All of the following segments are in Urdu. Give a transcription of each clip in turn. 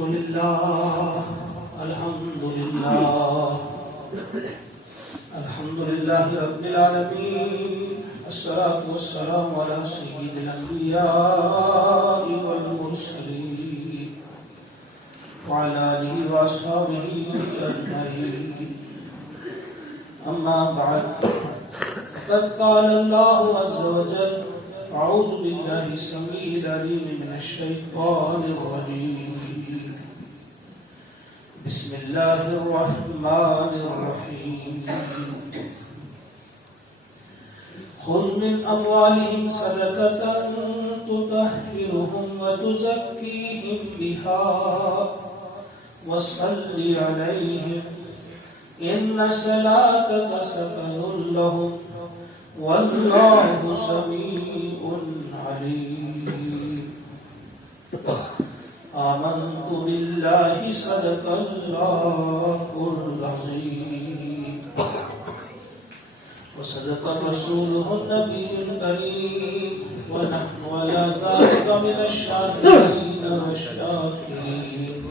الحمد لله رب العالمين، الصلاة والسلام على سيد الأنبياء والمرسلين وعلى آله وأصحابه أجمعين. أما بعد، فقد قال الله عز وجل: أعوذ بالله السميع العليم من الشيطان الرجيم. بسم الله الرحمن الرحيم. خذ من أموالهم صدقة تطهرهم وتزكيهم بها وصل عليهم إن صلاتك سكن لهم والله سميع عليم. آمنت بالله صدق الله العظيم وصدق رسوله النبي الكريم ونحن على ذلك من الشاهدين والشاكرين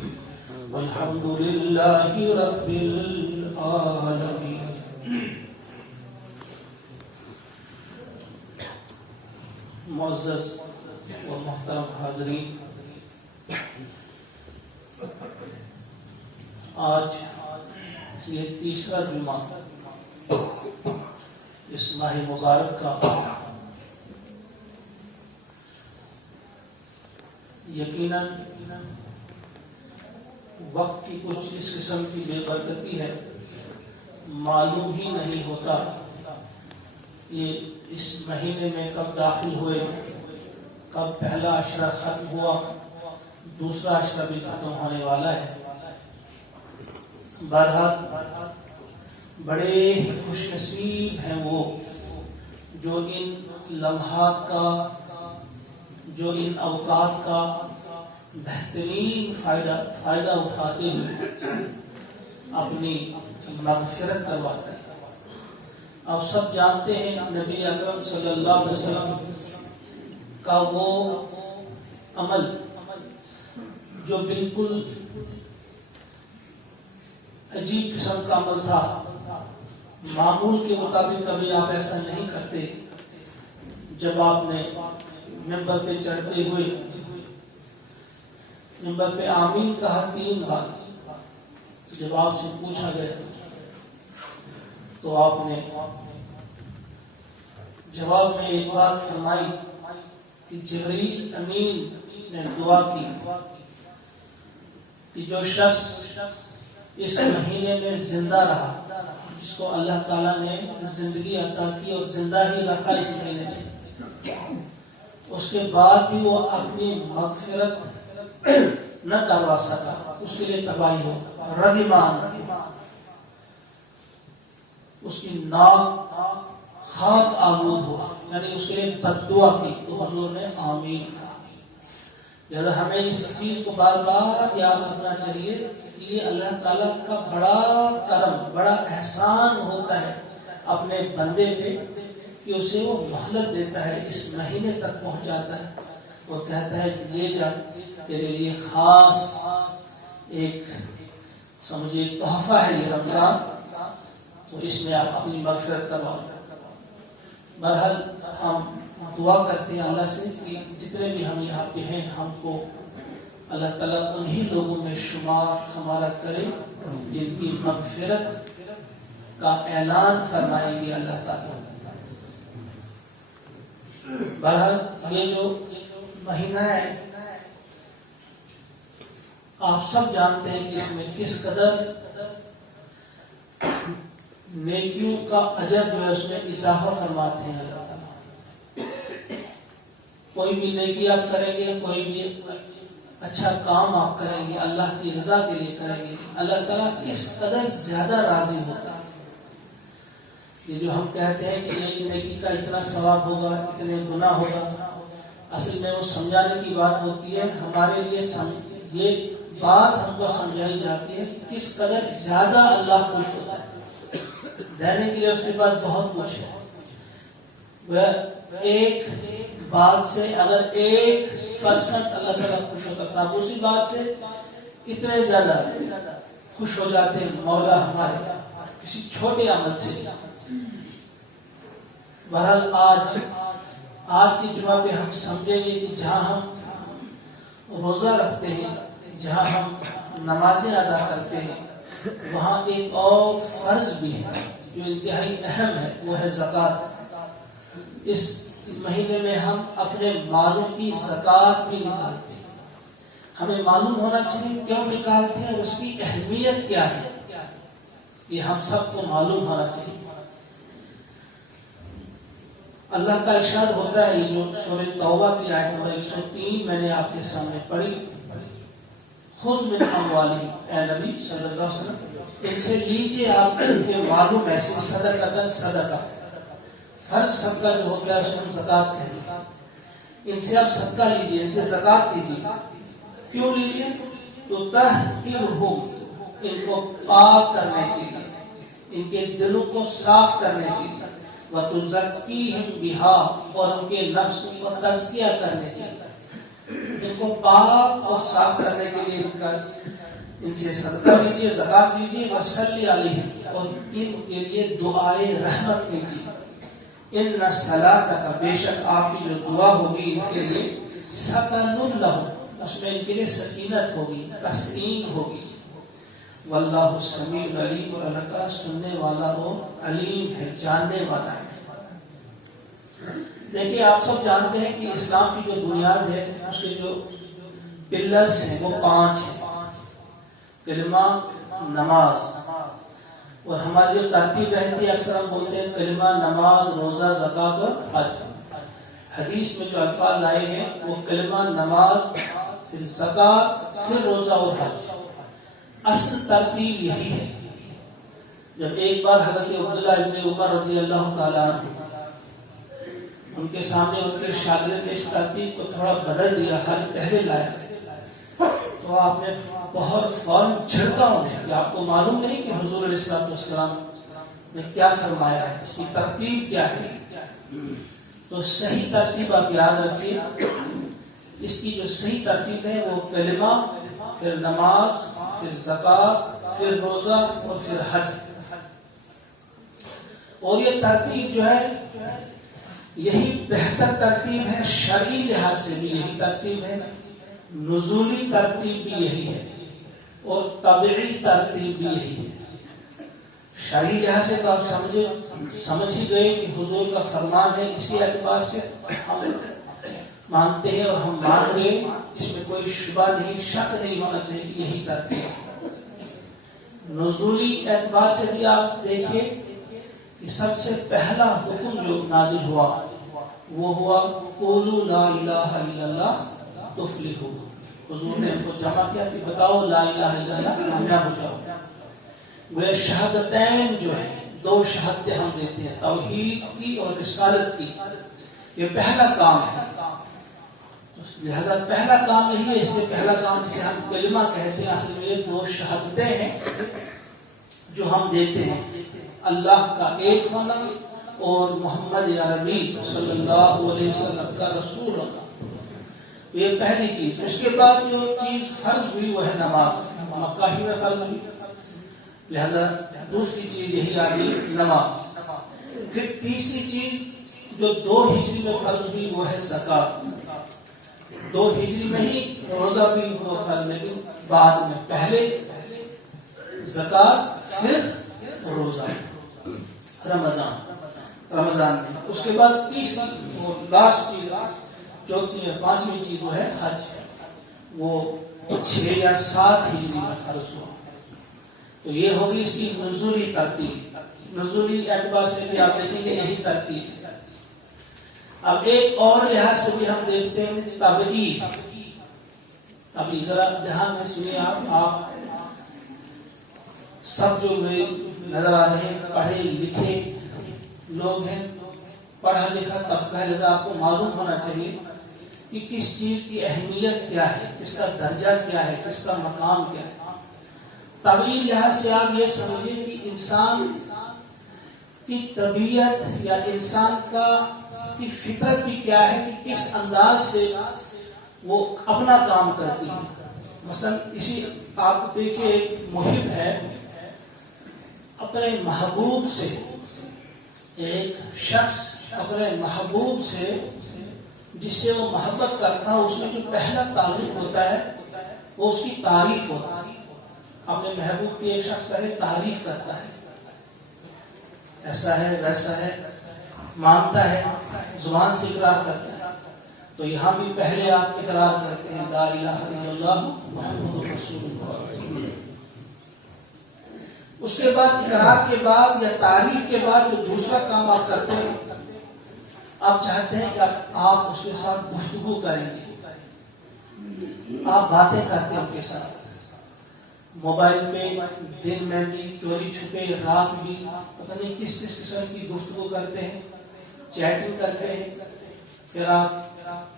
والحمد لله رب العالمين. معزز و محترم حاضرین، آج یہ تیسرا جمعہ اس ماہ مبارک کا یقیناً وقت کی کچھ اس قسم کی بے برکتی ہے، معلوم ہی نہیں ہوتا یہ اس مہینے میں کب داخل ہوئے، کب پہلا عشرہ ختم ہوا، دوسرا عشرہ بھی ختم ہونے والا ہے. بہرحال بڑے خوش نصیب ہیں وہ جو ان لمحات کا، جو ان اوقات کا بہترین فائدہ اٹھاتے ہوئے اپنی مغفرت کرواتے ہیں. آپ سب جانتے ہیں نبی اکرم صلی اللہ علیہ وسلم کا وہ عمل جو بالکل عجیب قسم کا عمل تھا، معمول کے مطابق کبھی آپ ایسا نہیں کرتے. جب آپ نے منبر پہ چڑھتے ہوئے منبر پہ آمین کہا 3 بار، جب آپ سے پوچھا گیا تو آپ نے جواب میں ایک بات فرمائی کہ جبریل امین نے دعا کی کہ جو شخص اس مہینے میں زندہ رہا، جس کو اللہ تعالیٰ نے زندگی عطا کی اور زندہ ہی رکھا اس مہینے میں، اس کے بعد بھی وہ اپنی مغفرت نہ کروا سکا، اس کے لیے تباہی ہو، ردیمان اس کی ناک خاک آلود ہوا، یعنی اس کے لیے بد دعا کی. تو حضور نے آمین کہا. لہذا ہمیں اس چیز کو بار بار یاد رکھنا چاہیے کہ یہ اللہ تعالیٰ کا بڑا کرم، بڑا احسان ہوتا ہے اپنے بندے پہ کہ اسے وہ مہلت دیتا ہے، اس مہینے تک پہنچاتا ہے. وہ کہتا ہے کہ لے جا، تیرے لیے خاص ایک سمجھے تحفہ ہے یہ رمضان، تو اس میں آپ اپنی مغفرت کرواؤ. بہرحال ہم دعا کرتے ہیں اللہ سے کہ جتنے بھی ہم یہاں پہ ہیں، ہم کو اللہ تعالیٰ انہی لوگوں میں شمار ہمارا کرے جن کی مغفرت کا اعلان فرمائیں گے اللہ تعالیٰ. بہرحال یہ جو مہینہ ہے، آپ سب جانتے ہیں کہ اس میں کس قدر نیکیوں کا اجر جو ہے اس میں اضافہ فرماتے ہیں اللہ تعالیٰ. کوئی بھی نیکی آپ کریں گے، کوئی بھی اچھا کام آپ کریں گے، اللہ کی رضا کے لیے کریں گے، اللہ تعالیٰ کس قدر زیادہ راضی ہوتا ہے. یہ جو ہم کہتے ہیں کہ ایک نیکی کا اتنا ثواب ہوگا، اتنے گناہ ہوگا، اصل میں وہ سمجھانے کی بات ہوتی ہے. ہمارے لیے یہ بات ہم کو سمجھائی جاتی ہے کہ کس قدر زیادہ اللہ خوش ہوتا ہے. دینے کے لیے اس کے پاس بہت کچھ ہے. وہ ایک بات سے اگر 1% اللہ تعالیٰ خوش ہوتا تھا، اسی بات سے اتنے زیادہ خوش ہو جاتے ہیں مولا ہمارے کسی چھوٹے عمل سے. بہرحال آج کی جمعہ پہ ہم سمجھیں گے کہ جہاں ہم روزہ رکھتے ہیں، جہاں ہم نمازیں ادا کرتے ہیں، وہاں ایک اور فرض بھی ہے جو انتہائی اہم ہے، وہ ہے زکوٰۃ. اس مہینے میں ہم اپنے مالوں کی زکوٰۃ بھی نکالتے ہیں. ہمیں معلوم ہونا چاہیے کیوں نکالتے ہیں اور اس کی اہمیت کیا ہے، یہ ہم سب کو معلوم ہونا چاہیے. اللہ کا ارشاد ہوتا ہے، یہ جو سورہ توبہ کی آیت نمبر 103 میں نے آپ کے سامنے پڑھی، خذ من اموالہم، اے نبی صلی اللہ علیہ وسلم ان سے لیجئے آپ ان کے مالوں میں سے صدقہ. فرض صدقہ جو ہوتا ہے اس کو ہم زکوٰۃ کہتے ہیں. ان سے آپ صدقہ لیجئے، ان سے زکوٰۃ لیجئے. کیوں لیجئے؟ تو طہرہم، ان کو پاک کرنے کے لیے، ان کے دلوں کو صاف کرنے کے لیے، وَتُزَكِّيهِمْ بِهَا، اور ان کے نفس کو تزکیہ کرنے کے لیے، ان کو پاک اور صاف کرنے کے لیے ان سے صدقہ لیجیے، زکوٰۃ لیجیے. وَصَلِّ عَلَيْهِمْ، اور ان کے لیے دعائے رحمت لیجیے. إِنَّ صَلَاتَكَ، بے شک آپ کی جو دعا ہوگی ان کے لیے، سَكَنٌ لَهُمْ، اس میں ان کے لیے سکینت ہوگی، تسکین ہوگی. واللہ سمیع علیم، اور اللہ تعالیٰ سننے والا اور علیم ہے، جاننے والا ہے. دیکھیے آپ سب جانتے ہیں کہ اسلام کی جو بنیاد ہے، اس کے جو پلرز ہیں وہ 5 ہیں: کلمہ، نماز، اور ہماری جو ترتیب رہتی ہے اکثر ہم بولتے ہیں کلمہ، نماز، روزہ، زکوٰۃ اور حج. حدیث میں جو الفاظ آئے ہیں وہ کلمہ، نماز، پھر زکوٰۃ، پھر روزہ اور حج. اصل ترتیب یہی ہے. جب ایک بار حضرت عبداللہ ابن عمر رضی اللہ تعالیٰ عنہ ان کے سامنے ان کے شاگرد نے اس ترتیب کو تھوڑا بدل دیا، حج پہلے لایا، تو آپ نے فوراً جھڑکا انہیں کہ آپ کو معلوم نہیں کہ حضور علیہ الصلوۃ والسلام نے کیا فرمایا ہے، اس کی ترتیب کیا ہے. تو صحیح ترتیب آپ یاد رکھیے. اس کی جو صحیح ترتیب ہے وہ کلمہ، پھر نماز، پھر زکوٰۃ، پھر روزہ اور پھر حج. اور یہ ترتیب جو ہے یہی بہتر ترتیب ہے، شرعی لحاظ سے بھی یہی ترتیب ہے، نزولی ترتیب بھی یہی ہے، اور طبعی ترتیب بھی یہی ہے. شرعی لحاظ سے تو آپ سمجھ ہی گئے کہ حضور کا فرمان ہے، اسی اعتبار سے ہم مانتے ہیں اور ہم مان گئے، اس میں کوئی شبہ نہیں، شک نہیں ہونا چاہیے کہ یہی ترتیب. نزولی اعتبار سے بھی آپ دیکھیں کہ سب سے پہلا حکم جو نازل ہوا وہ ہوا قولوا لا الہ الا اللہ تفلحوا. حضور نے ان کو جمع کیا کہ بتاؤ لا الہ الا اللہ، کامیاب ہو جاؤ. وہ شہادتین جو ہیں، 2 شہادتیں ہم دیتے ہیں، توحید کی اور رسالت کی، یہ پہلا کام ہے. لہذا پہلا کام نہیں ہے، اس لیے پہلا کام جسے ہم کلمہ کہتے ہیں اصل میں 2 شہادتیں ہیں جو ہم دیتے ہیں، اللہ کا ایک ہونا اور محمد عربی صلی اللہ علیہ وسلم کا رسول ہونا. یہ پہلی چیز. اس کے بعد جو چیز فرض ہوئی وہ ہے نماز، مکہ ہی میں فرض ہوئی، لہذا دوسری چیز یہی آ گئی نماز. پھر تیسری چیز جو 2 ہجری میں فرض ہوئی وہ ہے زکوٰۃ. 2 ہجری میں ہی روزہ بھی ہوا فرض، لیکن بعد میں پہلے زکوٰۃ پھر روزہ رمضان میں. اس کے بعد تیسری اور لاسٹ چیز، چوتھی یا 5ویں چیز وہ ہے حج. وہ 6 یا 7 ہجری میں فرض ہوا. تو یہ ہوگی اس کی نزولی ترتیب. نزولی اعتبار سے بھی آپ دیکھیں گے یہی ترتیب ہے. اب ایک اور لحاظ سے بھی ہم دیکھتے ہیں طبعی. ذرا دھیان سے سنیے آپ سب جو میرے نظر آ رہے ہیں پڑھے لکھے لوگ ہیں، پڑھا لکھا طبقہ ہے، لہذا آپ کو معلوم ہونا چاہیے کہ کس چیز کی اہمیت کیا ہے، کس کا درجہ کیا ہے، کس کا مقام کیا ہے. طبعی لحاظ سے آپ یہ سمجھیں کہ انسان کی طبیعت یا انسان کی فطرت بھی کیا ہے کہ کس انداز سے وہ اپنا کام کرتی ہے. مثلا اسی آپ دیکھیے ایک محب ہے اپنے محبوب سے، ایک شخص اپنے محبوب سے جس سے وہ محبت کرتا ہے، اس میں جو پہلا تعلق ہوتا ہے وہ اس کی تعریف ہوتا ہے۔ اپنے محبوب کی ایک شخص پہلے تعریف کرتا ہے، ایسا ہے ویسا ہے، مانتا ہے، زبان سے اقرار کرتا ہے۔ تو یہاں بھی پہلے آپ اقرار کرتے ہیں لا الہ الا اللہ محمد رسول اللہ۔ اس کے بعد اقرار کے بعد یا تعریف کے بعد جو دوسرا کام آپ کرتے ہیں، آپ چاہتے ہیں کہ آپ اس کے ساتھ گفتگو کریں گے، آپ باتیں کرتے ہیں ان کے ساتھ، موبائل پہ دن میں بھی، چوری چھپے رات بھی، پتہ نہیں کس کس قسم کی گفتگو کرتے ہیں، چیٹنگ کرتے ہیں، پھر آپ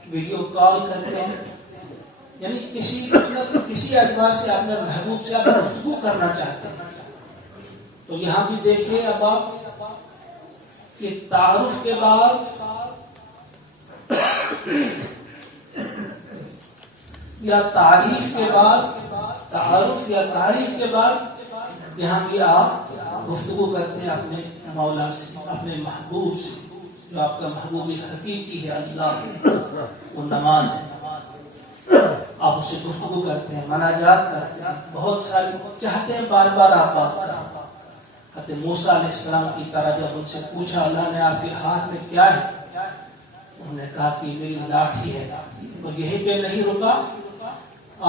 ویڈیو کال کرتے ہیں، یعنی کسی اعتبار سے اپنے محبوب سے آپ گفتگو کرنا چاہتے ہیں۔ تو یہاں بھی دیکھیں اب آپ کہ تعارف کے بعد یا تعریف کے بعد، تعارف یا تعریف کے بعد یہاں بھی آپ گفتگو کرتے ہیں اپنے مولا سے، اپنے محبوب سے، جو آپ کا محبوب حقیقی ہے اللہ، وہ نماز ہے۔ آپ اسے گفتگو کرتے ہیں، مناجات کرتے ہیں، بہت ساری چاہتے ہیں بار بار آپ بات کریں۔ حضرت موسیٰ علیہ السلام کی طرح جب ان سے پوچھا اللہ نے آپ کے ہاتھ میں کیا ہے، انہوں نے کہا کہ میری لاٹھی ہے، اور یہیں پہ نہیں رکا،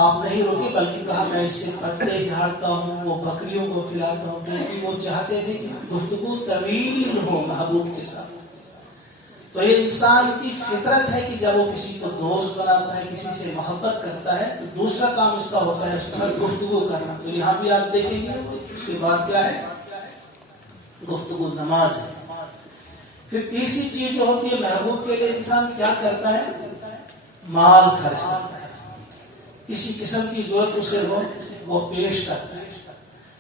آپ نہیں روکی بلکہ کہا میں اسے پتے جھاڑتا ہوں، وہ بکریوں کو کھلاتا ہوں، کیونکہ وہ چاہتے تھے کہ گفتگو طویل ہو محبوب کے ساتھ۔ تو یہ انسان کی فطرت ہے کہ جب وہ کسی کو دوست بناتا ہے، کسی سے محبت کرتا ہے، تو دوسرا کام اس کا ہوتا ہے اس کے ساتھ گفتگو کرنا۔ تو یہاں بھی آپ دیکھیں گے اس کے بعد کیا ہے، گفتگو، نماز ہے۔ پھر تیسری چیز جو ہوتی ہے محبوب کے لیے انسان کیا کرتا ہے، مال خرچ کرتا ہے، کسی قسم کی ضرورت اسے ہو وہ پیش کرتا ہے،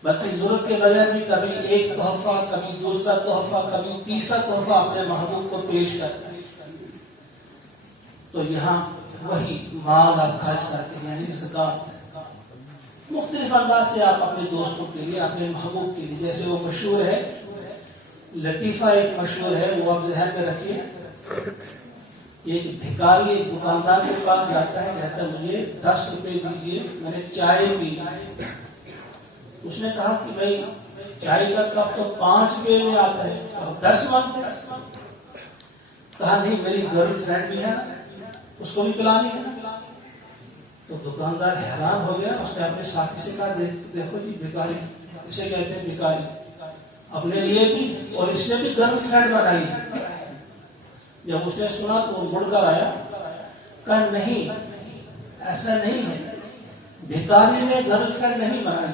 بلکہ ضرورت کے بغیر بھی کبھی ایک تحفہ، کبھی دوسرا تحفہ، کبھی تیسرا تحفہ اپنے محبوب کو پیش کرتا ہے۔ تو یہاں وہی مال آپ خرچ کرتے ہیں، یعنی زکات، مختلف انداز سے آپ اپنے دوستوں کے لیے، اپنے محبوب کے لیے، جیسے وہ مشہور ہے لطیفہ، ایک مشہور ہے وہ آپ ذہن میں رکھیے۔ ایک بھکاری ایک دکاندار کے پاس جاتا ہے، کہتا ہے مجھے 10 روپے دیجیے، میں نے چائے پی لی۔ اس نے کہا کہ بھائی چائے کا کپ تو 5 روپے میں آتا ہے، تو 10 مانگتے ہیں۔ کہا نہیں میری گرل فرینڈ بھی ہے، اس کو بھی پلانی ہے۔ تو دکاندار حیران ہو گیا، اس نے اپنے ساتھی سے کہا دیکھو جی بھکاری، اسے کہتے ہیں بھکاری، اپنے لیے بھی اور اس نے بھی گرل فرینڈ بنائی۔ جب اس نے سنا تو وہ مڑ کر آیا، کہا نہیں ایسا نہیں ہے، بھکاری نے گرل فرینڈ نہیں بنائی،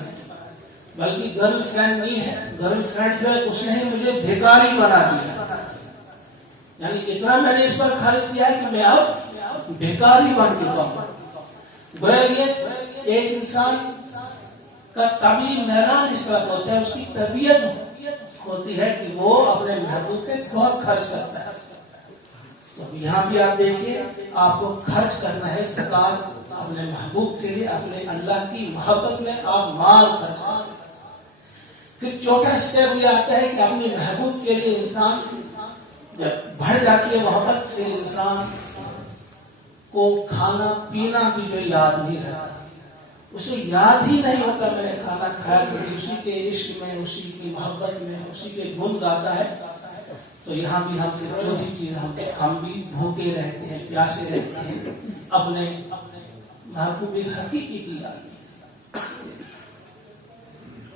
بلکہ گرل فرینڈ نہیں ہے، گرل فرینڈ جو ہے اس نے مجھے بھکاری بنا دیا، یعنی اتنا میں نے اس پر خرچ کیا ہے کہ میں اب بھکاری بن چکا ہوں۔ گویا یہ ایک انسان کا طبیعی میلان اس طرف ہوتا ہے، اس کی طبیعت ہوتی ہے کہ وہ اپنے محبوب پہ بہت خرچ کرتا ہے۔ تو یہاں بھی آپ دیکھیے آپ کو خرچ کرنا ہے زکات اپنے محبوب کے لیے، اپنے اللہ کی محبت میں آپ مال خرچ کریں۔ پھر چوتھا اسٹیپ یہ آتا ہے کہ اپنے محبوب کے لیے انسان جب بڑھ جاتی ہے محبت، پھر انسان کو کھانا پینا بھی جو یاد نہیں رہتا، اسے یاد ہی نہیں ہوتا میں نے کھانا کھایا، کیونکہ اسی کے عشق میں، اسی کی محبت میں، اسی کے گن گاتا ہے۔ تو یہاں بھی ہم پھر چوتھی چیز ہم بھی بھوکے رہتے ہیں، پیاسے رہتے ہیں، اپنے محبوب حقیقی کی یاد میں۔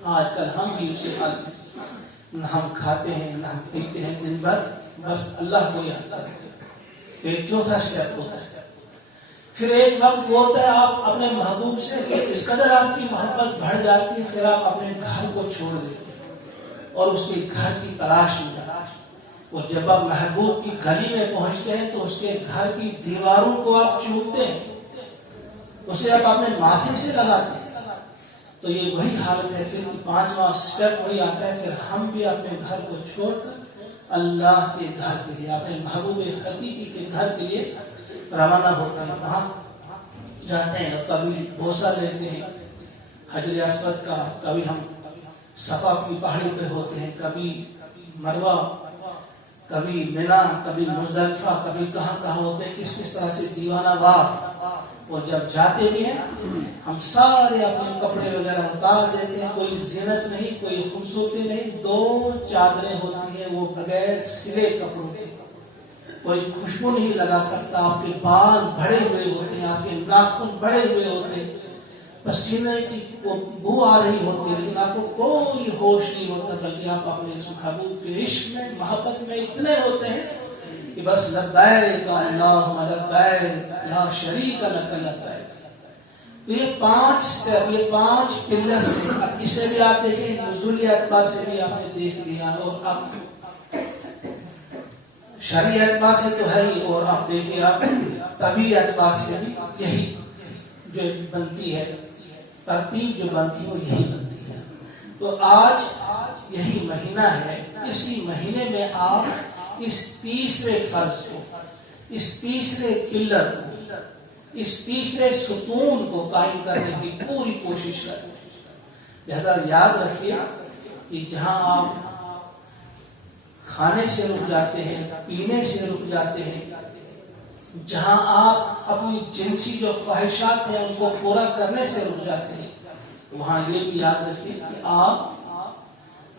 آج کل ہم بھی اسی حال میں، نہ ہم کھاتے ہیں نہ ہم پیتے ہیں، دن بھر بس اللہ کو یاد کرتے ہیں۔ تو ایک چوتھا اسٹیپ ہوتا ہے۔ پھر ایک وقت وہ ہوتا ہے آپ اپنے محبوب سے پھر اس قدر آپ کی محبت بڑھ جاتی ہے، پھر آپ اپنے گھر کو چھوڑ دیتے ہیں اور اس کے گھر کی تلاش میں جاتے ہیں۔ اور جب آپ محبوب کی گلی میں پہنچتے ہیں تو اس کے گھر کی دیواروں کو آپ چومتے ہیں، اسے آپ اپنے ماتھے سے لگاتے ہیں۔ تو یہ وہی حالت ہے، پھر 5واں اسٹیپ وہی آتا ہے، پھر ہم بھی اپنے گھر کو چھوڑ کر اللہ کے گھر کے لیے، اپنے محبوب حقیقی کے گھر کے لیے روانہ ہوتا ہے۔ وہاں جاتے ہیں اور کبھی بوسہ لیتے ہیں حجر اسود کا، کبھی ہم صفا کی پہاڑی پہ ہوتے ہیں، کبھی مروہ، کبھی منا، کبھی مزدلفہ، کبھی کہاں ہوتے ہیں، کس طرح سے دیوانہ وار. اور جب جاتے بھی ہیں ہم سارے اپنے کپڑے وغیرہ اتار دیتے ہیں، کوئی زینت نہیں، کوئی خوبصورتی نہیں، 2 چادریں ہوتی ہیں وہ بغیر سلے کپڑوں کے، کوئی خوشبو نہیں لگا سکتا، آپ کے بال بڑے ہوئے ہوتے ہیں، آپ کے ناخن بڑے ہوئے ہوتے ہیں، پسینے کی بو آ رہی ہوتی ہے، لیکن آپ کو کوئی ہوش نہیں ہوتا، بلکہ آپ اپنے اس محبوب کے عشق میں، محبت میں اتنے ہوتے ہیں کہ بس لبیک اللہم لبیک لا شریک لک لبیک. تو یہ 5 سٹیپ، یہ 5 پلرز ہیں. اس میں بھی آپ دیکھیں نزولی اعتبار سے بھی آپ نے دیکھ لیا، اور اب شرعی اعتبار سے تو ہے ہی، اور آپ دیکھیں آپ طبعی اعتبار سے بھی یہی جو بنتی ہے ترتیب، جو بنتی ہے وہ یہی بنتی ہے. تو آج یہی مہینہ ہے، اسی مہینے میں آپ اس تیسرے فرض کو، اس تیسرے پلر کو، اس تیسرے ستون کو قائم کرنے کی پوری کوشش کریں. لہذا یاد رکھیے کہ جہاں آپ کھانے سے رک جاتے ہیں، پینے سے رک جاتے ہیں، جہاں آپ اپنی جنسی جو خواہشات ہیں ان کو پورا کرنے سے رک جاتے ہیں، وہاں یہ بھی یاد رکھیے کہ آپ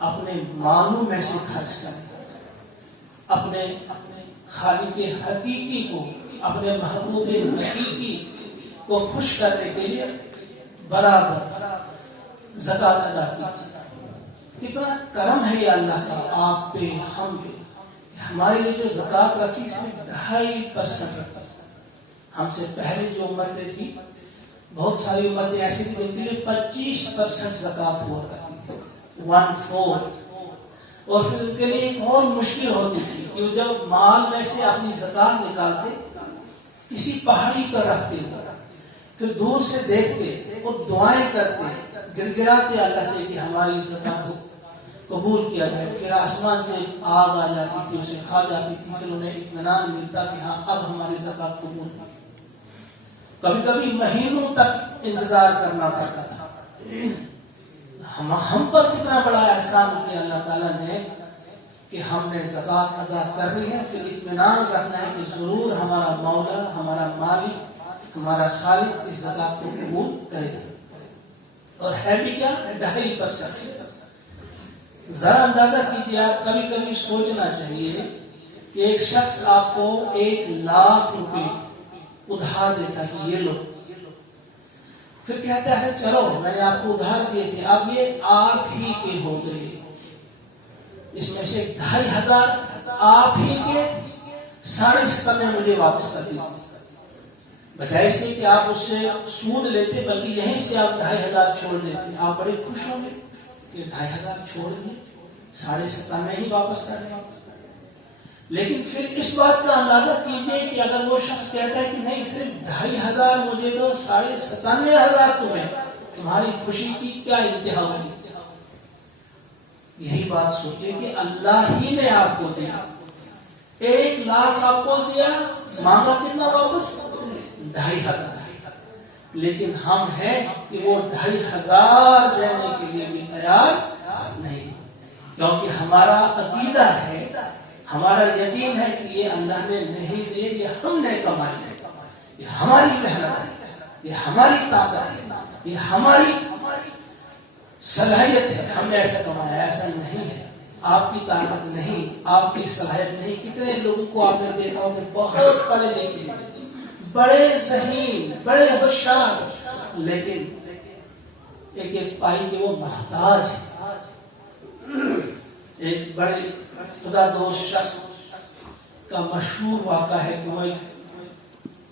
اپنے مالوں میں سے خرچ کریں، اپنے خالق حقیقی کو، اپنے محبوب حقیقی کو خوش کرنے کے لیے برابر زکوٰۃ ادا کیجیے. کتنا کرم ہے یہ اللہ کا آپ پہ، ہم پہ، ہمارے لیے جو زکوٰۃ رکھی صرف 2.5% رکھی. ہم سے پہلے جو امتیں تھی، بہت ساری امتیں ایسی تھی جن کے لیے 25% زکوٰۃ ہوا کرتی تھی، 1/4. اور پھر ان کے لیے ایک اور مشکل ہوتی تھی کہ وہ جب مال میں سے اپنی زکوٰۃ نکالتے، کسی پہاڑی پر رکھتے ہوئے، پھر دور سے دیکھتے اور دعائیں کرتے، گڑ گڑاتے اللہ سے کہ ہماری زکوٰۃ کو قبول کیا جائے. پھر آسمان سے آگ آ جاتی تھی، اسے کھا جاتی تھی، پھر انہیں اطمینان ملتا کہ ہاں اب ہماری زکوٰۃ قبول ہوئی. کبھی کبھی مہینوں تک انتظار کرنا پڑتا تھا. ہم پر کتنا بڑا احسان کیا اللہ تعالیٰ نے کہ ہم نے زکوٰۃ ادا کرنی ہے، پھر اطمینان رکھنا ہے کہ ضرور ہمارا مولا، ہمارا مالک، ہمارا خالق اس زکوٰۃ کو قبول کرے گا. اور ہے بھی کیا؟ 2.5%. ذرا اندازہ کیجیے آپ، کبھی کبھی سوچنا چاہیے کہ ایک شخص آپ کو 1,00,000 روپے ادھار دیتا کہ یہ لو، پھر کہتا ہے چلو میں نے آپ کو ادھار دیے تھے، اب یہ آپ ہی کے ہو گئے، اس میں سے 2,500 آپ ہی کے، 70.5 میں مجھے واپس کر دیجیے. بجائے اس لیے کہ آپ اس سے سود لیتے، بلکہ یہیں سے آپ 2,500 چھوڑ دیتے، آپ بڑے خوش ہوں گے کہ 2,500 چھوڑ دیے، 70.5 ہی واپس کر دیں. لیکن پھر اس بات کا اندازہ کیجئے کہ اگر وہ شخص کہتا ہے کہ نہیں صرف 2,500 مجھے دو، 97,500 تمہیں، تمہاری خوشی کی کیا انتہا ہوگی. یہی بات سوچے کہ اللہ ہی نے آپ کو دیا، 1,00,000 آپ کو دیا، مانگا کتنا واپس؟ 2,500. لیکن ہم ہیں کہ وہ 2,500 دینے کے لیے بھی تیار نہیں، کیونکہ ہمارا عقیدہ ہے، ہمارا یقین ہے کہ یہ اللہ نے نہیں دیے، یہ ہم نے کمائی ہے، یہ ہماری محنت ہے، یہ ہماری طاقت ہے، یہ ہماری صلاحیت ہے، ہم نے ایسا کمایا. ایسا نہیں ہے، آپ کی طاقت نہیں، آپ کی صلاحیت نہیں. کتنے لوگوں کو آپ نے دیکھا ہوگا بہت پڑھے لکھے، بڑے ذہین، بڑے ہوشیار، لیکن ایک ایک پائی کے وہ محتاج ہے. ایک بڑے خدا دوست شخص کا مشہور واقعہ ہے کہ وہ ایک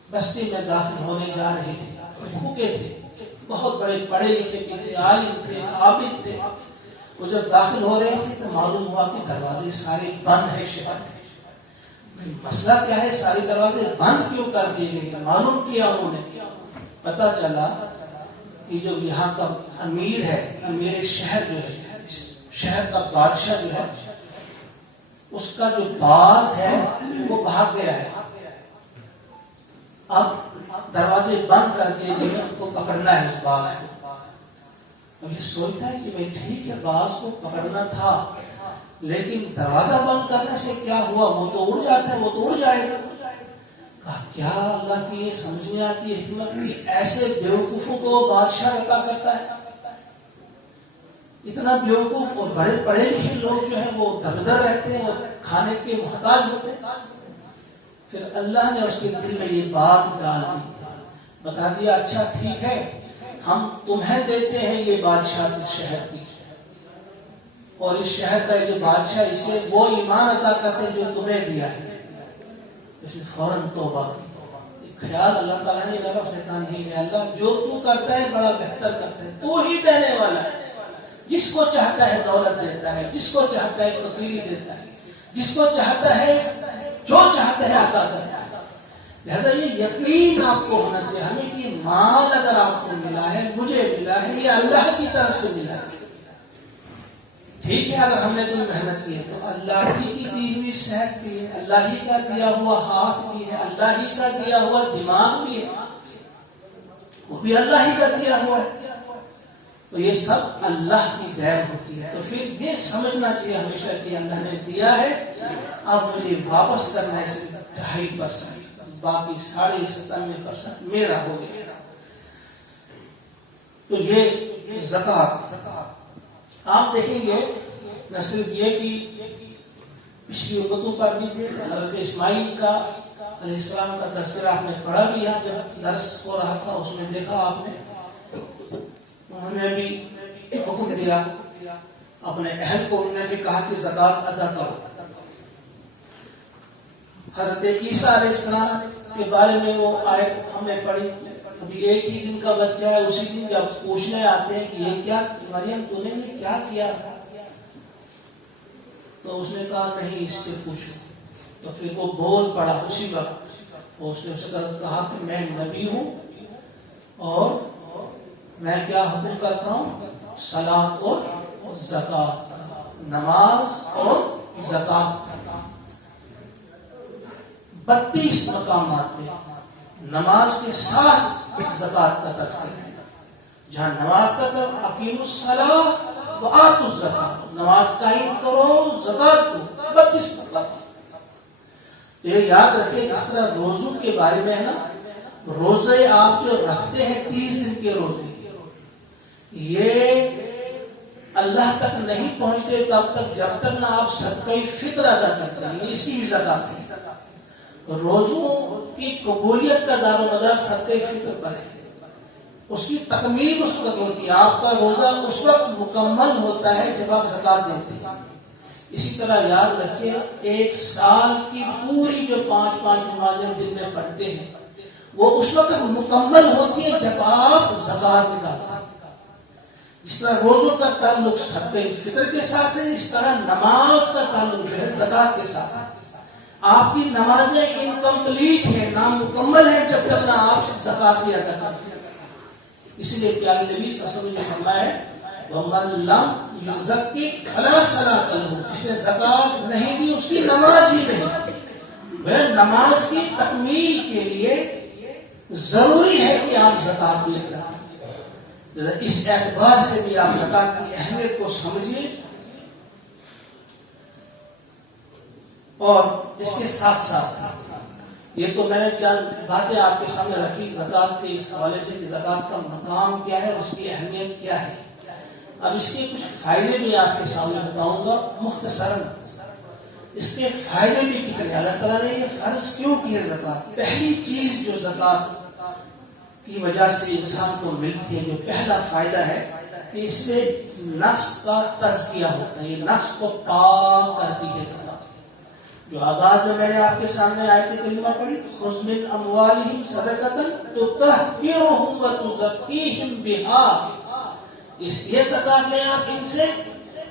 بستی میں داخل ہونے جا رہے تھے، بھوکے تھے، بہت بڑے پڑھے لکھے بھی تھے، عالم تھے، عابد تھے. وہ جب داخل ہو رہے تھے تو معلوم ہوا کہ دروازے سارے بند ہیں شہر میں. مسئلہ کیا ہے، سارے دروازے بند کیوں کر دیے گئے؟ معلوم کیا انہوں نے، پتا چلا کہ جو یہاں کا امیر ہے، امیر شہر جو ہے، شہر کا بادشاہ جو ہے، اس کا جو باز ہے وہ بھاگ گیا ہے. اب دروازے بند کر دیے گئے، ان کو پکڑنا ہے اس باز کو۔ اب یہ سوچتا ہے کہ میں ٹھیک ہے باز کو پکڑنا تھا، لیکن دروازہ بند کرنے سے کیا ہوا، وہ تو اڑ جاتا ہے، وہ تو اڑ جائے گا۔ کہا کیا اللہ کی یہ سمجھ میں آتی ہے حکمت کہ ایسے بیوقوفوں کو بادشاہ رکھا کرتا ہے؟ اتنا بیوقوف اور بڑے پڑھے لکھے لوگ جو ہیں وہ دردر رہتے ہیں اور کھانے کے محتاج ہوتے ہیں۔ پھر اللہ نے اس کے دل میں یہ بات ڈال دی، بتا دیا اچھا ٹھیک ہے، ہم تمہیں دیتے ہیں یہ بادشاہ اس شہر کی، اور اس شہر کا جو بادشاہ اسے وہ ایمان عطا کرتے ہیں جو تمہیں دیا ہے۔ اس نے فوراً توبہ کی۔ خیال اللہ تعالیٰ نے لگا، اس نے کہا نہیں اللہ جو تو کرتا ہے بڑا بہتر کرتا ہے، تو ہی دینے والا ہے، جس کو چاہتا ہے دولت دیتا ہے، جس کو چاہتا ہے فقیری دیتا ہے، جس کو چاہتا ہے جو چاہتا ہے عطا کرتا ہے۔ لہذا یہ یقین آپ کو ہونا چاہیے ہمیں کہ مال اگر آپ کو ملا ہے، مجھے ملا ہے، یہ اللہ کی طرف سے ملا ہے۔ ٹھیک ہے اگر ہم نے کوئی محنت کی ہے تو اللہ ہی کی دی ہوئی صحت بھی ہے، اللہ ہی کا دیا ہوا ہاتھ بھی ہے، اللہ ہی کا دیا ہوا دماغ بھی ہے، وہ بھی اللہ ہی کا دیا ہوا ہے۔ تو یہ سب اللہ کی دین ہوتی ہے۔ تو پھر یہ سمجھنا چاہیے ہمیشہ کہ اللہ نے دیا ہے، اب مجھے واپس کرنا ہے 2.5%، باقی 97% میرا ہو گیا۔ تو یہ زکوٰۃ آپ دیکھیں گے نہ صرف یہ کہ پچھلی امتوں پر بھی تھے، حضرت اسماعیل کا علیہ السلام کا تذکرہ آپ نے پڑھا بھی ہے، جب درس ہو رہا تھا اس میں دیکھا آپ نے، انہوں نے بھی حکم دیا اپنے اہل کو، انہوں نے بھی کہا کہ زکوٰۃ ادا کرو۔ حضرت عیسیٰ علیہ السلام کے بارے میں وہ آیت ہم نے پڑھی، ابھی ایک ہی دن کا بچہ ہے، اسی دن جب پوچھنے آتے ہیں کہ یہ کیا مریم تو نے یہ کیا کیا، تو اس نے کہا نہیں اس سے پوچھو۔ تو پھر وہ بول پڑا اسی وقت، اس نے کہا کہ میں نبی ہوں اور میں کیا حکم کرتا ہوں، صلاۃ اور زکوٰۃ، نماز اور زکوٰۃ۔ 32 مقامات پہ نماز کے ساتھ زکوٰۃ کا تذکرہ ہے، جہاں نماز کا تذکرہ اقیموا الصلاۃ وآتوا الزکاۃ، نماز قائم کرو زکوٰۃ دو، 32 مقامات۔ تو یہ یاد رکھیں جس طرح روزوں کے بارے میں ہے نا، روزے آپ جو رکھتے ہیں 30 دن کے روزے، یہ اللہ تک نہیں پہنچتے تب تک جب تک نہ آپ صدقہ فطر ادا کرتے ہیں، یعنی اسی زکوٰۃ ہے۔ روزوں کی قبولیت کا دار و مدار صدقہ فطر پر ہے، اس کی تکمیل اس وقت ہوتی ہے، آپ کا روزہ اس وقت مکمل ہوتا ہے جب آپ زکوٰۃ دیتے ہیں۔ اسی طرح یاد رکھیں ایک سال کی پوری جو 5 نمازیں دن میں پڑھتے ہیں وہ اس وقت مکمل ہوتی ہیں جب آپ زکوٰۃ نکالتے ہیں۔ جس طرح روزوں کا تعلق صدقہ فطر کے ساتھ ہے، اس طرح نماز کا تعلق جو ہے زکوٰۃ کے ساتھ ہے۔ آپ کی نمازیں انکمپلیٹ ہیں، نامکمل ہیں جب تک نہ آپ زکوٰۃ بھی ادا کرتے ہیں۔ اس لیے پیارے نبی صلی اللہ علیہ وسلم نے فرمایا ہے وَمَن لَّمْ يُزَكِّ فَلَا صَلَاةَ لَهُ، جس نے زکوٰۃ نہیں دی اس کی نماز ہی نہیں۔ نماز کی تکمیل کے لیے ضروری ہے کہ آپ زکوٰۃ بھی ادا کریں۔ اس اعتبار سے بھی آپ زکوٰۃ کی اہمیت کو سمجھیے، اور اس کے ساتھ ساتھ یہ تو میں نے چند باتیں آپ کے سامنے رکھی زکوٰۃ کے اس حوالے سے کہ زکوٰۃ کا مقام کیا ہے، اس کی اہمیت کیا ہے۔ اب اس کے کچھ فائدے بھی آپ کے سامنے بتاؤں گا مختصراً۔ اس کے فائدے بھی کتنے، اللہ تعالیٰ نے یہ فرض کیوں کی ہے زکوٰۃ۔ پہلی چیز جو زکوٰۃ کی وجہ سے انسان کو ملتی ہے، جو پہلا فائدہ ہے کہ اس سے نفس کا تزکیہ ہوتا ہے، یہ نفس کو پاک کرتی ہے زکوٰۃ۔ جو آغاز میں نے آپ کے سامنے آیت کریمہ پڑھی خذ من اموالہم صدقۃ تطہرہم وتزکیہم بہا، یہ زکوٰۃ لیں آپ ان سے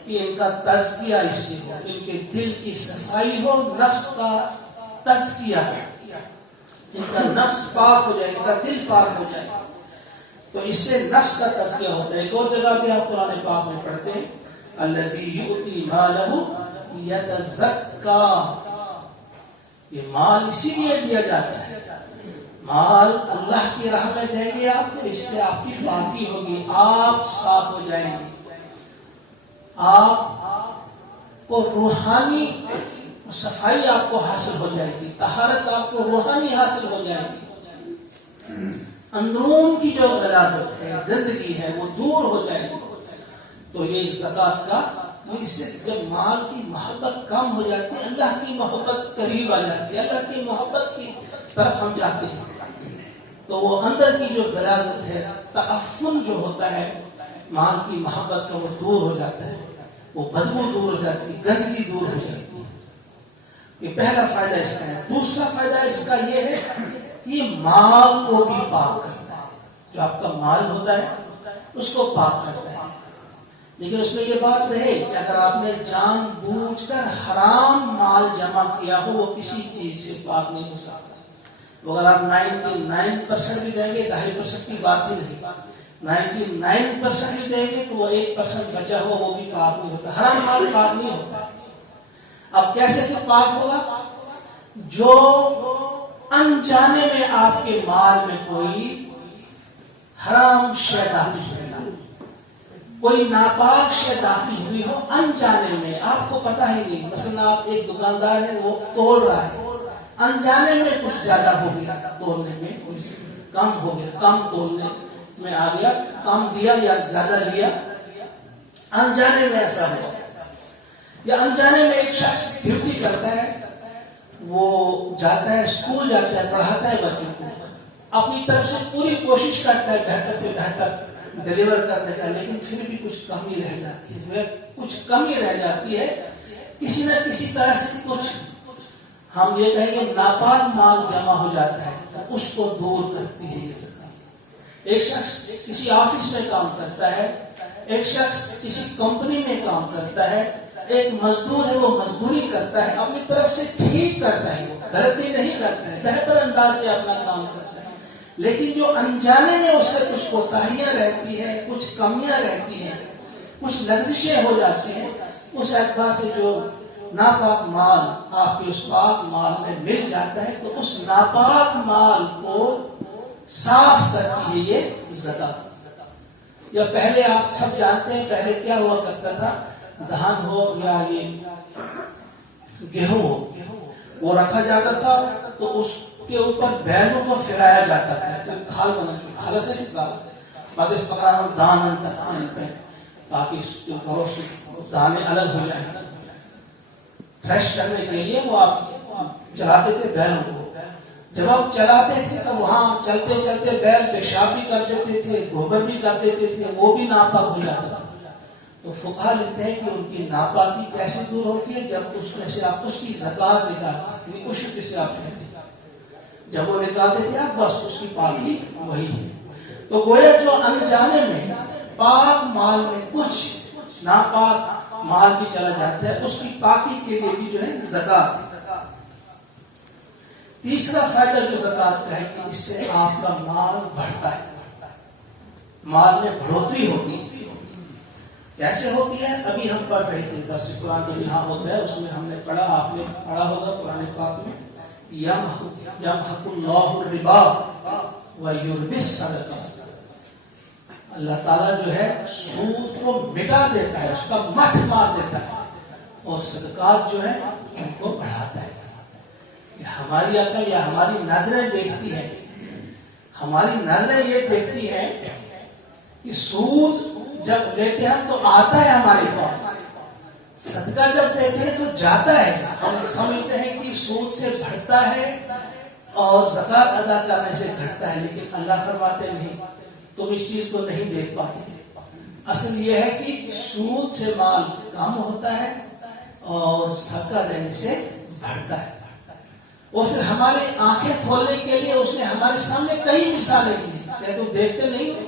کہ ان کا تزکیہ اس سے ہو، ان کے دل کی صفائی ہو، نفس کا تزکیہ ہے، ان کا نفس پاک ہو جائے، ان کا دل پاک ہو جائے، تو اس سے نفس کا تزکیہ ہوتا ہے۔ ایک اور جگہ پہ آپ قرآن پاک میں پڑھتے ہیں الذی یؤتی مالہ یتزکیٰ، یہ مال اسی لیے دیا جاتا ہے، مال اللہ کی راہ میں دیں گے آپ تو اس سے آپ کی پاکی ہوگی، آپ صاف ہو جائیں گے، آپ کو روحانی صفائی آپ کو حاصل ہو جائے گی، طہارت آپ کو روحانی حاصل ہو جائے گی، اندرون کی جو غلاظت ہے، گندگی ہے، وہ دور ہو جائے گی۔ تو یہ زکوٰۃ کا، اس سے جب مال کی محبت کم ہو جاتی ہے، اللہ کی محبت قریب آ جاتی ہے، اللہ کی محبت کی طرف ہم جاتے ہیں، تو وہ اندر کی جو غلاظت ہے، تعفن جو ہوتا ہے مال کی محبت کا، وہ دور ہو جاتا ہے، وہ بدبو دور ہو جاتی ہے، گندگی دور ہو جاتی ہے۔ یہ پہلا فائدہ اس کا ہے۔ دوسرا فائدہ اس کا یہ ہے کہ یہ مال کو بھی پاک کرتا ہے، جو آپ کا مال ہوتا ہے اس کو پاک کرتا ہے۔ لیکن اس میں یہ بات رہے کہ اگر آپ نے جان بوجھ کر حرام مال جمع کیا ہو، وہ کسی چیز سے پاک نہیں ہو سکتا۔ وہ اگر آپ 99% بھی دیں گے، 2.5% کی بات ہی نہیں، 99% بھی دیں گے تو وہ 1% بچا ہوا وہ بھی پاک نہیں ہوتا، حرام مال پاک نہیں ہوتا۔ اب کیسے پھر پاک ہوگا؟ جو انجانے میں آپ کے مال میں کوئی حرام شے داخل ہوئی ہو، کوئی ناپاک شے داخل ہوئی ہو، انجانے میں آپ کو پتہ ہی نہیں، مثلا آپ ایک دکاندار ہے، وہ تول رہا ہے، انجانے میں کچھ زیادہ ہو گیا، تولنے میں کچھ کم ہو گیا، کم تولنے میں آ گیا، کم دیا یا زیادہ لیا، انجانے میں ایسا ہوا۔ یا انجانے میں ایک شخص ڈیوٹی کرتا ہے، وہ جاتا ہے، اسکول جاتا ہے، پڑھاتا ہے بچوں کو، اپنی طرف سے پوری کوشش کرتا ہے بہتر سے بہتر ڈیلیور کرنے کا، لیکن پھر بھی کچھ کمی رہ جاتی ہے، کچھ کمی رہ جاتی ہے، کسی نہ کسی طرح سے کچھ، ہم یہ کہیں گے ناپاک مال جمع ہو جاتا ہے، تو اس کو دور کرتی ہے یہ زکات۔ ایک شخص کسی آفس میں کام کرتا ہے، ایک شخص کسی کمپنی میں کام کرتا ہے، ایک مزدور ہے، وہ مزدوری کرتا ہے، اپنی طرف سے ٹھیک کرتا ہے، وہ غلطی نہیں کرتا ہے، بہتر انداز سے اپنا کام کرتا ہے، لیکن جو انجانے میں اس سے کچھ کوتاہیاں رہتی ہیں، کچھ کمیاں رہتی ہیں، کچھ لغزشیں ہو جاتی ہیں، اس اعتبار سے جو ناپاک مال آپ کے اس پاک مال میں مل جاتا ہے، تو اس ناپاک مال کو صاف کرتی ہے یہ زکات۔ یا پہلے آپ سب جانتے ہیں پہلے کیا ہوا کرتا تھا، دھان ہو یا یہ گیہوں ہو، وہ رکھا جاتا تھا تو اس کے اوپر بیلوں کو پھرایا جاتا تھا، تو کھال بنا چکا کھالا سے شکا بادش پکڑا دان انتا پہ، تاکہ گھروں سے دانے الگ ہو جائیں۔ تھریش کرنے کے لیے وہ آپ چلاتے تھے بیلوں کو، جب آپ چلاتے تھے تو وہاں چلتے چلتے بیل پیشاب بھی کر دیتے تھے، گوبر بھی کر دیتے تھے، وہ بھی ناپاک ہو جاتا تھا۔ تو فقہا لکھتے ہیں کہ ان کی ناپاکی کیسے دور ہوتی ہے، جب اس میں سے آپ اس کی زکات نکالتے، یعنی عشر جسے آپ کہتے ہیں، جب وہ نکالتے تھے آپ، بس اس کی پاکی وہی ہے۔ تو گویا جو انجانے میں پاک مال میں کچھ ناپاک مال بھی چلا جاتا ہے، اس کی پاکی کے لیے بھی جو ہے زکات ہے۔ تیسرا فائدہ جو زکات کا ہے کہ اس سے آپ کا مال بڑھتا ہے، مال میں بڑھوتری ہوتی ہے۔ کیسے ہوتی ہے؟ ابھی ہم پڑھ رہے تھے درس قرآن جو یہاں ہوتا ہے، اس میں ہم نے پڑھا، آپ نے پڑھا ہوگا قرآن پاک میں، یمحق اللہ الربا ویربی الصدقات، اللہ تعالیٰ جو ہے سود کو مٹا دیتا ہے، اس کا مٹھ مار دیتا ہے، اور صدقات جو ہے ان کو بڑھاتا ہے۔ ہماری عقل یا ہماری نظریں دیکھتی ہیں، ہماری نظریں یہ دیکھتی ہیں کہ سود جب لیتے ہیں تو آتا ہے ہمارے پاس، صدقہ جب دیتے ہیں تو جاتا ہے، ہم سمجھتے ہیں کہ سود سے بڑھتا ہے اور زکات ادا کرنے سے گھٹتا ہے، لیکن اللہ فرماتے نہیں، تم اس چیز کو نہیں دیکھ پاتے۔ اصل یہ ہے کہ سود سے مال کم ہوتا ہے اور صدقہ دینے سے بڑھتا ہے۔ اور پھر ہمارے آنکھیں کھولنے کے لیے اس نے ہمارے سامنے کئی مثالیں دی ہیں، کیا تم دیکھتے نہیں ہو؟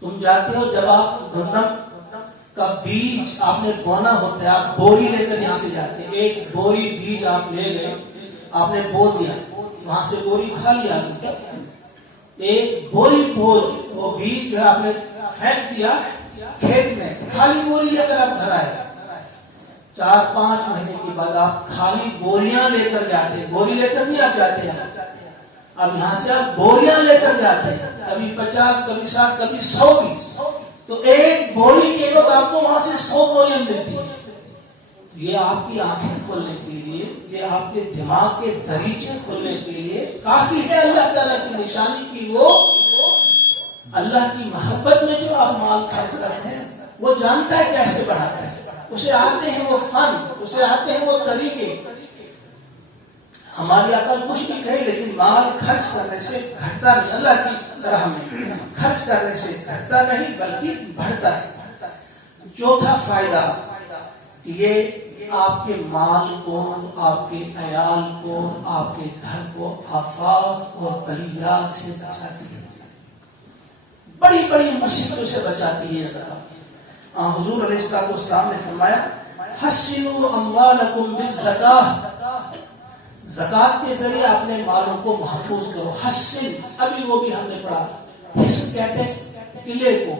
تم جاتے ہو، جب آپ گندم کا بیج آپ نے بونا ہوتا ہے، آپ بوری لے کر یہاں سے جاتے ہیں، ایک بوری بیج آپ لے گئے، آپ نے بو دیا، وہاں سے بوری خالی آ گئی، ایک بوری وہ بیج جو ہے آپ نے پھینک دیا کھیت میں، خالی بوری لے کر آپ گھر آئے، 4-5 مہینے کے بعد آپ خالی بوریاں لے کر جاتے ہیں، بوری لے کر نہیں آپ جاتے ہیں، اب یہاں سے آپ بوریاں لے کر جاتے ہیں، کبھی 50، کبھی 60، کبھی 100 بھی، تو ایک بوری کے عوض آپ کو وہاں سے 100 بوریاں ملتی ہیں۔ یہ آپ کی آنکھیں کھولنے کے لیے، یہ آپ کے دماغ کے دریچے کھولنے کے لیے کافی ہے اللہ تعالیٰ کی نشانی کی وہ اللہ کی محبت میں جو آپ مال خرچ کرتے ہیں وہ جانتا ہے کیسے بڑھاتا ہے، اسے آتے ہیں وہ فن، اسے آتے ہیں وہ طریقے۔ ہماری عقل کچھ بھی کہے لیکن مال خرچ کرنے سے گھٹتا نہیں، اللہ کی راہ میں خرچ کرنے سے گھٹتا نہیں بلکہ بڑھتا ہے۔ چوتھا فائدہ کہ یہ آپ کے مال کو، آپ کے عیال کو، آپ کے گھر کو آفات اور بلیات سے بچاتی ہے، بڑی بڑی مصیبتوں سے بچاتی ہے زکات۔ حضور علیہ السلام نے فرمایا حسنوا اموالکم بالزکاۃ، زکات کے ذریعے اپنے مالوں کو محفوظ کرو۔ حسن، ابھی وہ بھی ہم نے پڑھا، حسن کہتے ہیں قلعے کو،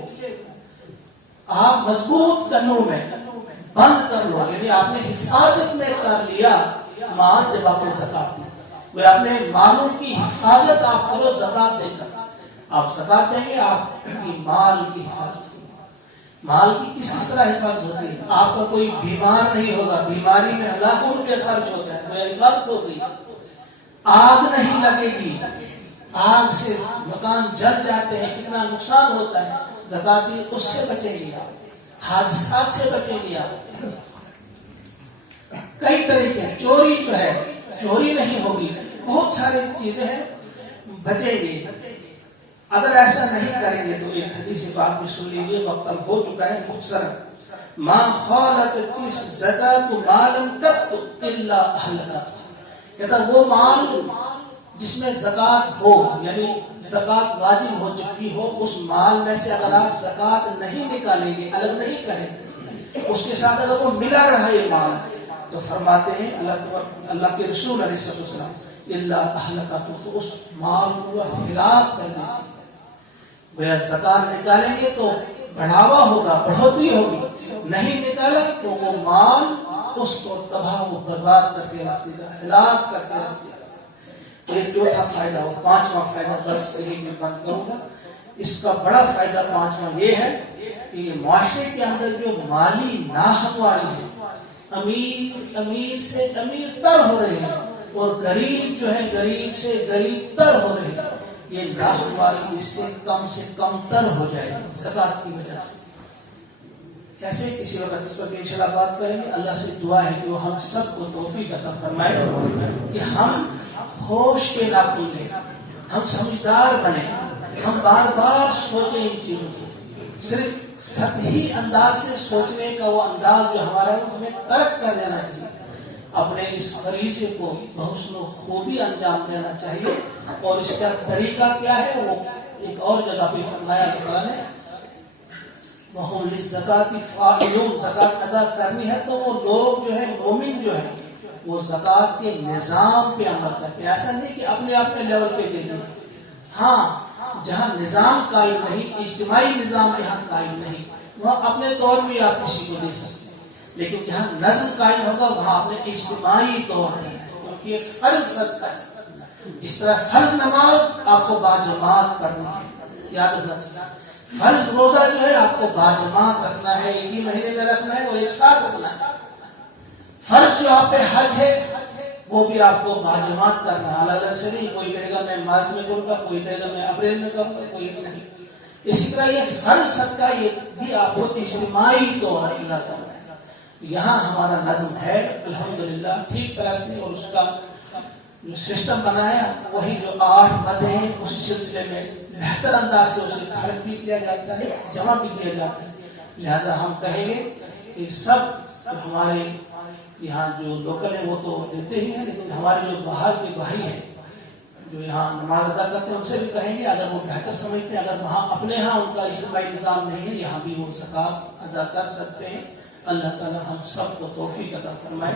آپ مضبوط کنوں میں بند کر لو، یعنی آپ نے حفاظت میں کر لیا مال جب آپ نے زکات دی۔ وہ اپنے مالوں کی حفاظت آپ کرو زکات دے کر۔ آپ زکات دیں گے، آپ کی مال کی حفاظت ہوگی۔ مال کی کس طرح حفاظت ہوتی ہے؟ آپ کا کوئی بیمار نہیں ہوگا، بیماری میں لاکھوں روپے خرچ ہوتا ہے، وہ حفاظت ہوگی۔ آگ نہیں لگے گی، آگ سے مکان جل جاتے ہیں، کتنا نقصان ہوتا ہے، زکات دی اس سے بچیں گے آپ، حادثات سے بچیں گے آپ۔ کئی طریقے، چوری جو ہے چوری نہیں ہوگی، بہت ساری چیزیں ہیں، بچیں گے۔ اگر ایسا نہیں کریں گے تو ایک حدیث پاک بھی سن لیجئے، وقت اب ہو چکا ہے مختصر۔ ما خالت الزکاۃ مالا قط الا اهلکا، کہتا وہ مال جس میں زکات ہو، یعنی زکات واجب ہو چکی ہو، اس مال میں سے اگر آپ زکات نہیں نکالیں گے، الگ نہیں کریں گے، اس کے ساتھ اگر وہ ملا رہا یہ مال، تو فرماتے ہیں اللہ کے رسول علیہ السلام الا اهلکا، تو اس مال کو ہلاک کر دیتی ہے۔ وہ زکات نکالیں گے تو بڑھاوا ہوگا، بڑھوتری ہوگی، نہیں نکالا تو وہ مال اس کو تباہ و برباد کر کے رکھ دے گا، ہلاک کر کے رکھ دے گا۔ یہ چوتھا فائدہ ہو۔ پانچواں فائدہ بس یہی میں بند کروں گا۔ اس کا بڑا فائدہ پانچواں یہ ہے کہ یہ معاشرے کے اندر جو مالی ناہمواری ہے، امیر سے امیر تر ہو رہے ہیں اور غریب جو ہے غریب سے غریب تر ہو رہے ہیں، یہ ناہمواری اس سے کم تر ہو جائے گی زکات کی وجہ سے۔ کیسے؟ کسی وقت اس پر بھی انشاءاللہ بات کریں گے۔ اللہ سے دعا ہے کہ وہ ہم سب کو توفیق عطا فرمائے کہ ہم ہوش کے ناخن لیں، ہم سمجھدار بنیں، ہم بار بار سوچیں ان چیزوں کو۔ صرف سطحی انداز سے سوچنے کا وہ انداز جو ہمارا ہے ہمیں ترک کر دینا چاہیے، اپنے اس فریضے کو بحسن و خوبی انجام دینا چاہیے۔ اور اس کا طریقہ کیا ہے وہ ایک اور جگہ پہ فرمایا اللہ نے، وَهُمْ لِلزَّكَاةِ فَاعِلُونَ، زکات ادا کرنی ہے تو وہ لوگ جو ہے مومن جو ہے وہ زکات کے نظام پہ عمل کرتے ہیں۔ ایسا نہیں کہ اپنے اپنے لیول پہ دے دیں، ہاں جہاں نظام قائم نہیں، اجتماعی نظام جہاں قائم نہیں، وہاں اپنے طور پہ آپ کسی کو دے سکتے ہیں، لیکن جہاں نظم قائم ہوگا وہاں اپنے اجتماعی طور پر ہے، کیونکہ یہ فرض صدقہ ہے۔ جس طرح فرض نماز آپ کو باجماعت پڑھنی ہے، یاد رکھنا چاہیے۔ فرض روزہ جو ہے آپ کو باجماعت رکھنا ہے، ایک ہی مہینے میں رکھنا ہے اور ایک ساتھ رکھنا ہے۔ فرض جو آپ پہ حج ہے وہ بھی آپ کو باجماعت کرنا ہے، الگ الگ سے نہیں، کوئی کہے گا میں مارچ میں کروں گا، کوئی کہے گا میں اپریل میں کروں گا، کوئی نہیں۔ اسی طرح یہ فرض صدقہ یہ بھی آپ کو اجتماعی طور پر ادا کرنا ہے۔ یہاں ہمارا نظم ہے الحمدللہ ٹھیک طرح سے، اور اس کا جو سسٹم بنا ہے وہی جو 8 مدیں ہیں اسی سلسلے میں بہتر انداز سے اسے خرچ بھی کیا جاتا ہے، جمع بھی کیا جاتا ہے۔ لہذا ہم کہیں گے کہ سب جو ہمارے یہاں جو لوکل ہیں وہ تو دیتے ہی ہیں، لیکن ہمارے جو باہر کے بھائی ہیں جو یہاں نماز ادا کرتے ہیں ان سے بھی کہیں گے اگر وہ بہتر سمجھتے ہیں، اگر وہاں اپنے ہاں ان کا اجتماعی نظام نہیں ہے، یہاں بھی وہ زکات ادا کر سکتے ہیں۔ اللہ تعالی ہم سب کو توفیق عطا فرمائے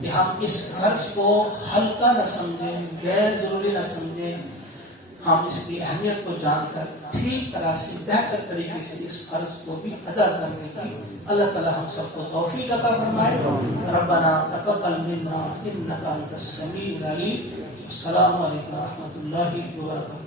کہ ہم اس فرض کو ہلکا نہ سمجھیں، غیر ضروری نہ سمجھیں، ہم اس کی اہمیت کو جان کر ٹھیک طرح سے بہتر طریقے سے اس فرض کو بھی ادا کرنے کی اللہ تعالی ہم سب کو توفیق عطا فرمائے۔ ربنا تقبل منا انک انت السمیع العلیم السلام علیکم ورحمۃ اللہ وبرکاتہ.